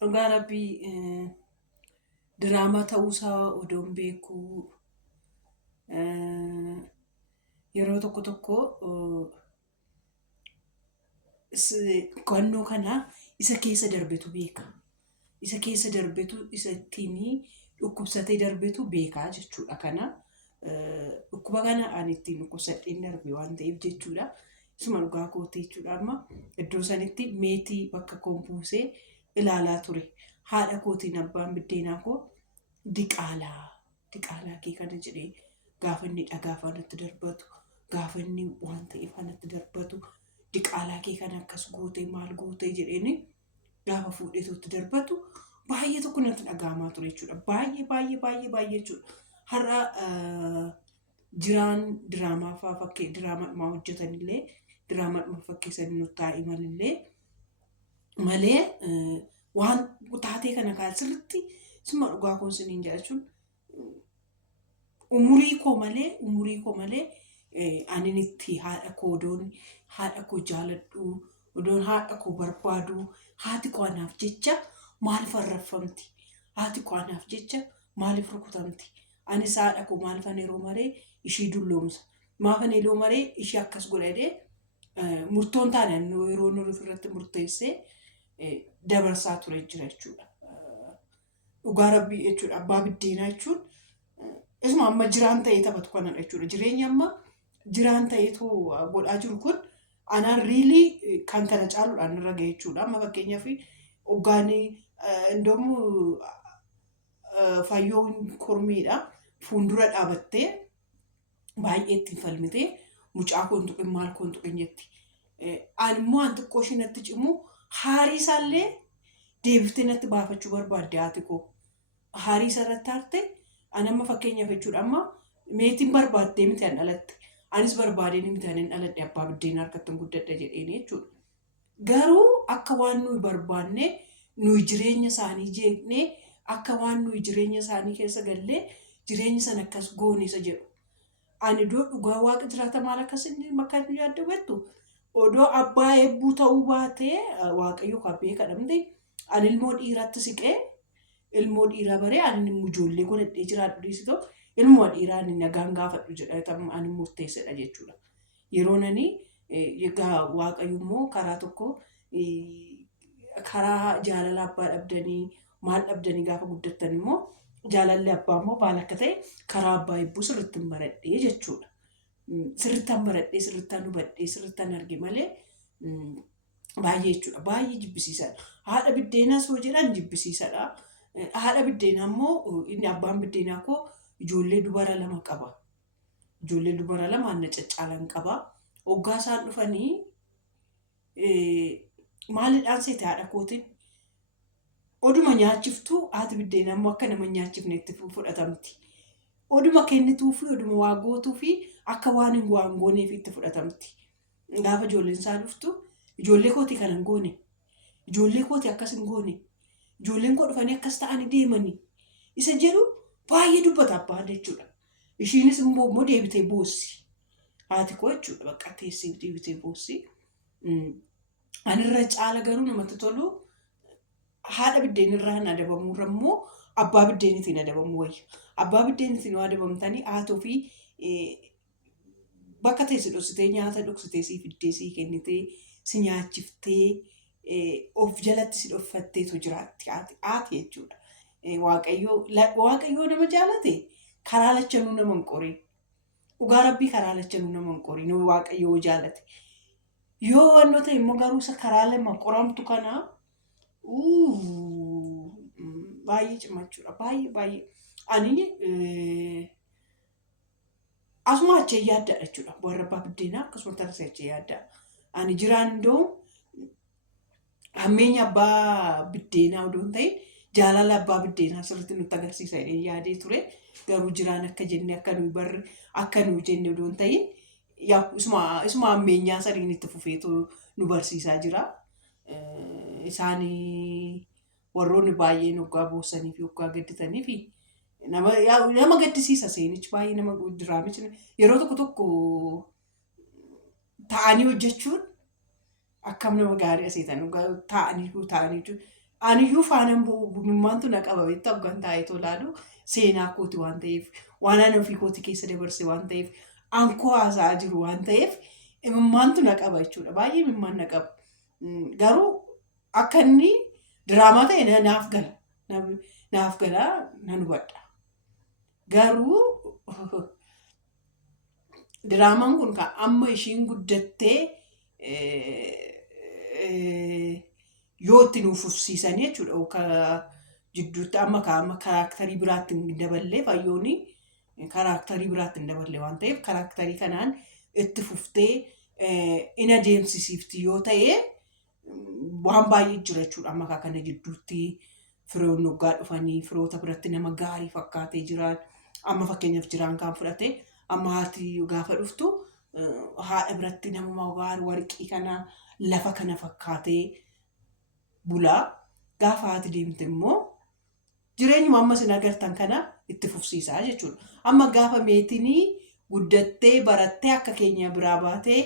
Dhugaa rabbii diraamaa ta'uusaa odoon beekuu yeroo tokko tokko qo'annoo kana isa keessa darbetu beeka. Isa keessa darbetu isa ittiin dhukkubsatee darbetu beekaa jechuudha. Kana dhukkuba kana ani ittiin dhukkubsadheen darbe waan ta'eef jechuudha. Isuma dhugaa kootee jechuudha. Amma iddoo sanitti meetii bakka koon buusee ilaalaa ture. Haadha kootiin abbaan biddeenaa koo diqaalaa kee kana jedhee gaafa inni dhagaa faanatti darbatu, gaafa inni waan ta'e faanatti darbatu, diqaalaa kee kana akkas gootee maal gootee jedheeni gaafa fuudheetutti darbatu baay'ee tokko natti dhaga'amaa ture jechuudha. Baay'ee jechuudha. Har'a jiraan diraamaa fa'aa fakkii diraamaa hojjetanillee diraamaa fakkeessanii nutti taa'e malee waan taatee kana kaasirratti summa dhugaa koon siniin jedhachuun umurii koo malee ani itti haadha koo odoon haadha koo jaaladhu odoon haadha koo barbaadu haati koo anaaf jecha maaliif arraffamti? Haati koo anaaf jecha maaliif rukutamti? Anis haadha koo maalifan yeroo maree ishii dulloomsa? Maafan yeroo maree ishii akkas godhadhee murtoon taane yeroo nuti ofirratti murteessee dabarsaa ture jira jechuudha. Dhugaa rabbii jechuudha. Abbaa biddeenaa jechuun isuma amma jiraan ta'ee taphatu kanadha jechuudha. Jireenya amma jiraan ta'eetu godhaa jiru kun anaan riilii kan kana caaluudhaan irra gahe jechuudha. Amma fakkeenyaaf hoggaanii indoomu fayyoon kormiidha. Fuuldura dhaabattee baay'ee ittiin falmitee mucaa koon tuqin maal koon tuqin jetti. Ani immoo an xiqqoo ishee natti cimu haarii isaallee deebiftee natti baafachuu barbaadde haati koo. Haarii isarratti haarte ani amma fakkeenyaaf jechuudha amma meetiin barbaaddee miti an dhalatte. Anis barbaadeen miti an dhaladhe abbaa biddeenaa harkatti guddadha jedheen jechuudha. Garuu akka waan nuyi barbaanne nuyi jireenya isaanii jeeqnee akka waan nuyi jireenya isaanii keessa gallee jireenya sana akkas goone isa jedhu. Ani iddoo dhugaa waaqa jiraata maal akkasii makkaan yaadda bettu odoo abbaa eebbuu ta'uu baatee waaqayyo kabbee kadhamte ani ilmoo dhiiraatti siqee ilmoo dhiiraa baree ani ijoollee godhadhee jiraadhu dhiisitoo ilmoo dhiiraa ani nagaan gaafadhu jedha ani murteessedha jechuudha. Yeroo nani egaa waaqayyo immoo karaa tokko karaa jaalala abbaa dhabdanii maal dhabdanii gaafa guddattan immoo jaalalli abbaa immoo maal akka ta'e karaa abbaa eebbuu sirriitti hin baradhee jechuudha. Sirriittaan baradhee sirriittaan hubadhee sirriittaan arge malee baay'ee jechuudha. Baay'ee jibbisiisaadha. Haadha biddeenaa soo jedhan jibbisiisaadha. Haadha biddeenaa immoo inni abbaan biddeenaa koo ijoollee dubara 2 qaba. Ijoollee dubara 2 anna caccaalan qaba. Hoggaa isaan dhufanii maalidhaan seete haadha kootiin oduma nyaachiftuu haati biddeenaa immoo akka nama nyaachifneetti fudhatamti. Oduma kennituu fi oduma waa gootuu fi akka waan hin gooneef itti fudhatamti. Gaafa ijoolleen isaa dhuftu ijoollee kooti kan hin goone. Ijoollee kooti akkas hin goone. Ijoolleen koo dhufanii akkas ta'anii deemanii. Isa jedhu baay'ee dubbata abbaan jechuudha. Ishiinis immoo deebitee boossi. Haati koo jechuudha bakka teessee deebitee boossi. Anirra caala garuu namatti tolu haadha biddeenirraa hin adabamurra immoo abbaa biddeenitiin adabamuu wayya. Abbaa biddeenitiin yoo adabamtanii haatoo fi bakka teessi dhoksitee nyaata dhoksitee sii fiddee sii kennitee si nyaachiftee of jalatti si dhoffatteetu jiraatti haati jechuudha. Waaqayyoo nama jaalate karaa lachanuu nama hin qorin. Dhugaa rabbii karaa lachanuu nama hin qorin waaqayyoo jaalate. Yoo wannoo ta'e immoo garuu isa karaa lama qoramtu kanaa baay'ee cimachuudha. Baay'ee. Ani asuma achee yaadda jechuudha. Warra abbaa biddeenaa akkasuma taasisa achee yaadda. Ani jiraan indoo hammeenya abbaa biddeenaa odoo hin ta'in jaalala abbaa biddeenaa sirriitti nutti agarsiisa yaadee ture. Garuu jiraan akka jenne akka nuyi jenne odoo hin ta'in isuma hammeenyaa sadiin itti fufeetu nu barsiisaa jira. Isaanii warroonni baay'een hoggaa boossanii fi hoggaa gadditanii fi nama gaddisiisa seenichi baay'ee nama diraamichi yeroo tokko ta'anii hojjechuun akkam nama gaarii aseetan ta'anii aniyyuu faanaan bu'ummaantu na qaba beektaa hoggan taa'ee tolaadhu seenaa kooti waan ta'eef waan ani ofii kooti keessa dabarse waan ta'eef ankoo haasaa jiru waan ta'eef imimmaantu na qaba jechuudha. Baay'ee imimmaan na qaba. Garuu akka inni diraamaa ta'e naaf gala. Naaf gala nan hubadha. Garuu diraamaan kun kan amma ishiin guddattee yoo itti nuuf ufsiisan jechuudha. Jidduutti amma karaaktarii biraatti hin daballee fayyooni karaaktarii biraatti hin daballee waan ta'eef karaaktarii kanaan itti fuftee in adeemsisiifti yoo ta'e waan baay'ee jira jechuudha. Amma kana jidduutti firoonni waggaa dhufanii firoota biratti nama gaarii fakkaatee jiran amma fakkeenyaaf jiraan kan fudhate amma haati gaafa dhuftu haadha biratti nama gaarii warqii kana lafa kana fakkaatee bulaa gaafa haati deemte immoo jireenyuma amma isin agartan kana itti fufsiisaa jechuudha. Amma gaafa meetinii guddattee barattee akka keenya biraa baatee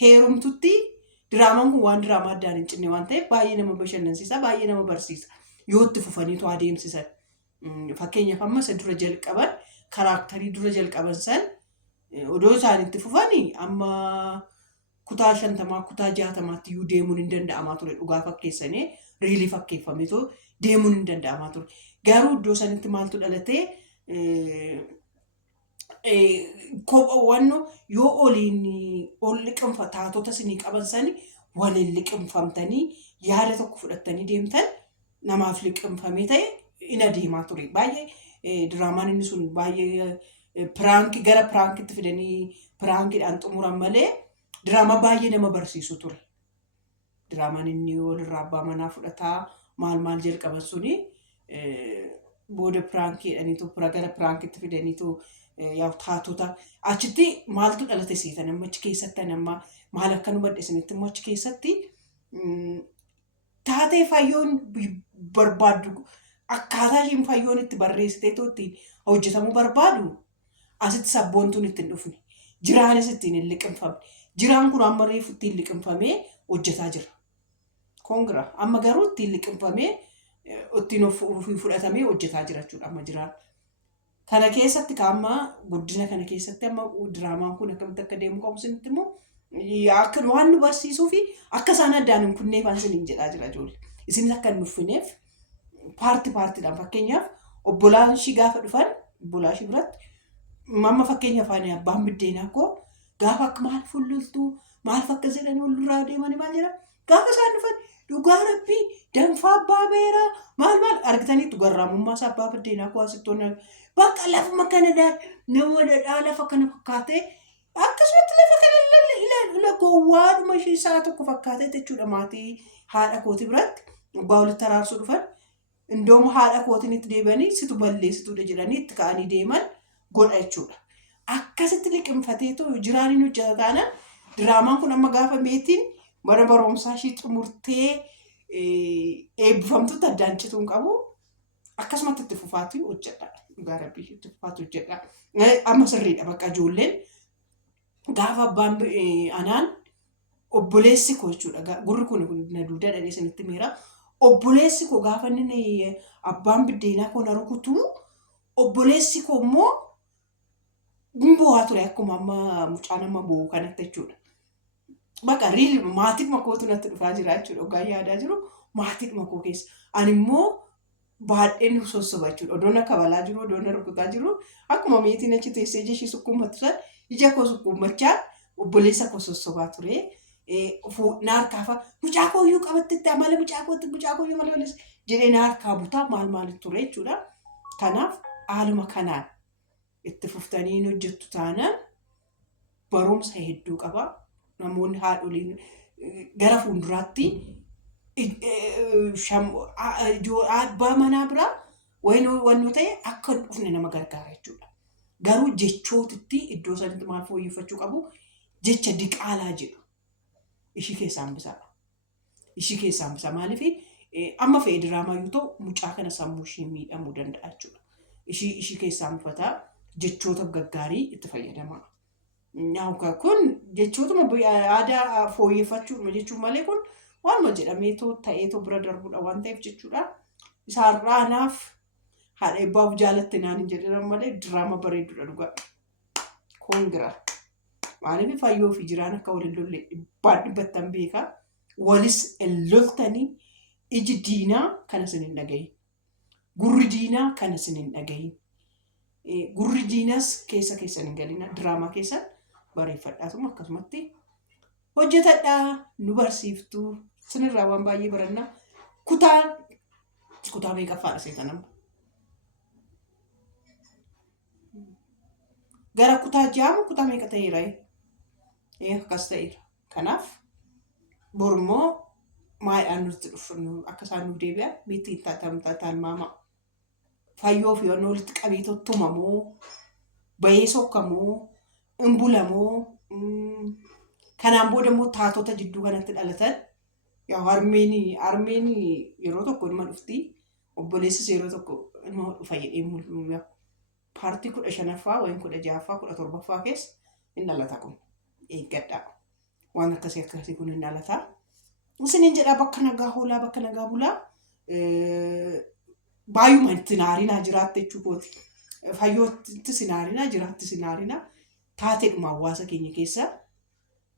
heerumtutti diraamaan kun waan diraamaa addaan hin cinne waan ta'eef baay'ee nama bashannansiisa baay'ee nama barsiisa yoo itti fufaniitu adeemsisan. Fakkeenyaaf amma isa dura jalqaban karaaktarii dura jalqaban san odoo isaan itti fufanii amma kutaa 50 kutaa 60 iyyuu deemuun hin danda'amaa ture dhugaa fakkeessanii riilii fakkeeffameetoo deemuun hin danda'amaa ture. Garuu iddoo sanitti maaltu dhalatee kophaawwan yoo ol liqimfa taatota isinii qaban sani waliin liqimfamtanii yaada tokko fudhattanii deemtan namaaf liqimfamee ta'e in adeemaa ture. Baay'ee diraamaan inni sun baay'ee piraankii gara piraankiitti fidanii piraankiidhaan xumuran malee diraamaa baay'ee nama barsiisu ture. Diraamaan inni walirraa abbaa manaa fudhataa maal jalqaban suni booda piraankiidhaniitu gara piraankiitti fidaniitu yaa taatota achitti maaltu dhalate seetan amma achi keessatti nama maal akka nu badheesanitti immoo achi keessatti taatee fayyoon barbaaddu akkaataa ishiin fayyoon itti barreessiteetoo ittiin hojjetamuu barbaadu asitti sabboontuun ittiin dhufne jiraanis ittiin hin liqimfamne jiraan kun amma reefu ittiin liqimfamee hojjetaa jira. Koongiraa amma garuu ittiin liqimfamee ittiin ofii fudhatamee hojjetaa jira jechuudha amma jiraan. Kana keessatti kaamma guddina kana keessatti amma diraamaan kun akkamitti akka deemu qabu isinitti immoo akka waan nu barsiisuu fi akka isaan addaan hin kunneef isiniin jedhaa jira ijoollee. Isinis akka hin nuffineef paartiidhaan fakkeenyaaf obbolaan ishii gaafa dhufan obbolaa ishii biratti amma fakkeenyaaf ani abbaan biddeenaa koo gaafa akka maal fullultuu maal fakka jedhanii walirraa deemanii maal jedhan gaafa isaan dhufan dhugaa rabbii danfaa abbaa beeraa maal argitaniitu garraamummaa isaa abbaa biddeenaa koo asittoonni bakka lafuma kana nama dhadhaa lafa kana fakkaatee akkasumatti lafa kana gowwaadhuma ishee isaa tokko fakkaatee jechuudha. Maatii haadha kooti biratti abbaa walitti araarsuu dhufan indooma haadha kootiin itti deebi'anii situ balleessituudha jedhanii itti ka'anii deeman godha jechuudha. Akkasitti liqimfateetu jiraaniin hojjeta taanaan diraamaan kun amma gaafa meetiin mana barumsaa ishii xumurtee eebbifamtutti addaan cituun qabu akkasumatti itti fufaatu hojjedha. Dhugaa rabbii itti fufaatu hojjedha. Amma sirriidha bakka ijoolleen gaafa abbaan anaan obboleessi koo jechuudha. Gurri kun na duudaa dhadhee sanitti meera. Obboleessi koo gaafa inni abbaan biddeenaa koo na rukutu obboleessi koo immoo bu'aa ture akkuma amma mucaan amma bu'u kanatti jechuudha. Bakka riil maatiin makootu natti dhufaa jira jechuudha. Ogaa yaadaa jiru maatiin makoo keessa. Ani immoo baadheen sossoba jechuudha. Odoon akka balaa jiru odoon rukutaa jiru akkuma meetiin achi teessee ishee sukkuummattu san ija koo sukkuummachaa obboleessa koo sossobaa ture. Na harkaafa mucaa kooyyuu qabattitti amala mucaa kooyyuu mala jedhee na harkaa butaa maal ture jechuudha. Kanaaf haaluma kanaan itti fuftanii hojjettu taanaan barumsa hedduu qaba. Namoonni haadholiin gara fuulduraatti abbaa manaa biraa wannu ta'e akka hin dhufne nama gargaara jechuudha. Garuu jechootitti iddoo sanitti maal fooyyeffachuu qabu jecha diqaalaa jedhu. Ishii keessaan bisaadha. Ishii keessaan bisaa maaliif amma fe'ee diraamaa yoo ta'u mucaa kana sammuu ishii miidhamuu danda'a jechuudha. Ishii keessaan bifataa jechoota gaggaarii itti fayyadamaa. Kun jechootuma aadaa fooyyeffachuudha jechuun malee kun waan jedhameetoo ta'eetoo bira darbuudha waan ta'eef jechuudha. Isaarraa anaaf haadha eebbaaf jaalatte naan hin jedhan malee diraama bareeduudha dhugaa. Koongiraa. Maaliif fayyoo fi jiraan akka waliin lolle dhibbaan beekaa. Walis loltanii iji diinaa kana isin hin dhagayin. Gurri diinaa kana isin hin dhagayin. Gurri diinaas keessa keessan hin galina. Diraamaa keessan bareeffadhaatuma akkasumatti hojjetadhaa nu barsiiftuu. Sinirraa waan baay'ee barannaa. Kutaa meeqaffaadha seetan amma? Gara kutaa jaamu kutaa meeqa ta'eera? Akkas ta'eera. Kanaaf bormoo maayidhaan nuti dhufu akka isaan nuuf deebi'an biitti taatan maama. Fayyoo fi yoon walitti qabee tumamoo bahee sokkamoo imbulamoo kanaan booda immoo taatota jidduu kanatti dhalatan yaa harmeen yeroo tokko ilma dhufti obboleessis yeroo tokko ilma dhufa jedhee mul'u paartii 15ffaa wayii 16ffaa 17ffaa keessa hin dhalata kun eeggadhaa waan akkasii kun hin dhalata. Isiniin jedhaa bakka nagaa hoolaa bakka nagaa bulaa baay'uma itti naarinaa jiraatte jechuukooti. Fayyootti sinaarinaa jiraatti sinaarinaa taateedhuma hawaasa keenya keessa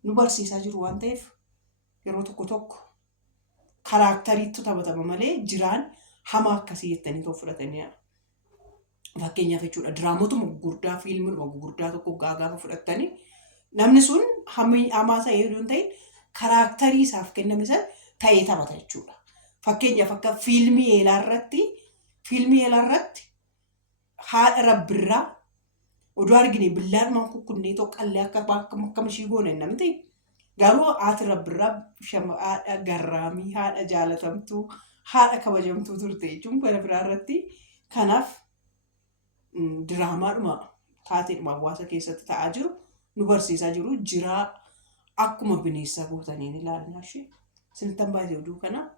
nu barsiisaa jiru waan ta'eef yeroo tokko karaakteriitu taphatama malee jiraan hamaa akkasii jettanii too fudhatanii fakkeenyaaf jechuudha. Diraamotuma gurguddaa fiilmiidhuma gurguddaa tokko gaafa fudhattanii namni sun hamaa ta'ee yoo hin ta'in karaakterii isaaf kenname sana ta'ee taphata jechuudha. Fakkeenyaaf akka fiilmii eelaa irratti haadha rabbirraa oduu argine billaadhumaan kukkunnee tokkollee akka mishii goone namni garuu haati rabbirraa haadha garraamii haadha jaalatamtuu haadha kabajamtuu turte jechuun bara biraa irratti. Kanaaf diraamaadhuma taateedhuma hawaasa keessatti ta'aa jiru nu barsiisaa jiru jiraa akkuma bineensa gootaniin ilaalnaa ishee sinittan baay'ee oduu kana.